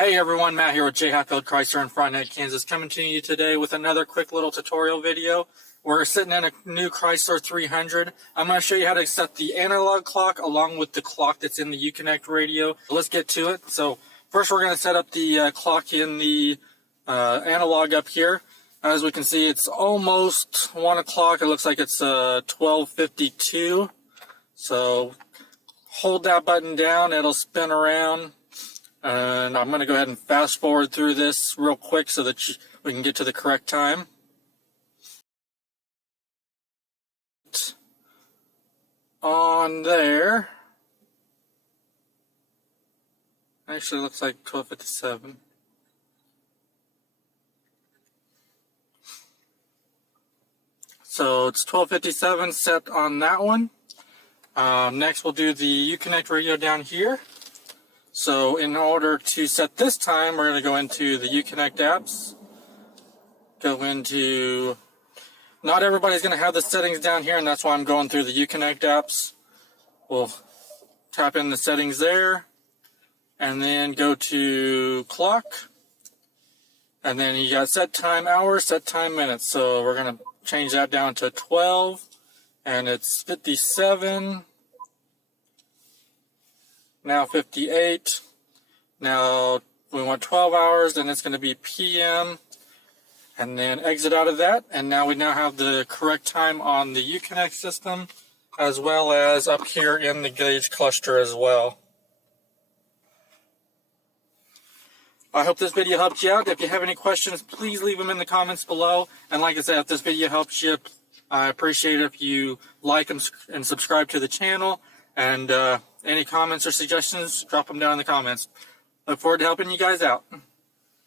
Hey everyone, Matt here with J. Hatfield Chrysler in Frontenac, Kansas, coming to you today with another quick little tutorial video. We're sitting in a new Chrysler 300. I'm going to show you how to set the analog clock along with the clock that's in the UConnect radio. Let's get to it. So first we're going to set up the clock in the analog up here. As we can see, it's almost 1 o'clock. It looks like it's 12:52. So hold that button down, it'll spin around. And I'm going to go ahead and fast forward through this real quick so that we can get to the correct time. On there, actually looks like 12:57. So it's 12:57 set on that one. Next we'll do the UConnect radio down here. So in order to set this time, we're going to go into the UConnect apps. Go into, not everybody's going to have the settings down here, and that's why I'm going through the UConnect apps. We'll tap in the settings there, and then go to clock. And then you got set time hours, set time minutes. So we're going to change that down to 12, and it's 57. Now 58. Now we want 12 hours, and it's going to be PM. And then exit out of that. And now we have the correct time on the UConnect system, as well as up here in the gauge cluster as well. I hope this video helped you out. If you have any questions, please leave them in the comments below. And like I said, if this video helps you, I appreciate it if you like and subscribe to the channel. And any comments or suggestions, drop them down in the comments. Look forward to helping you guys out.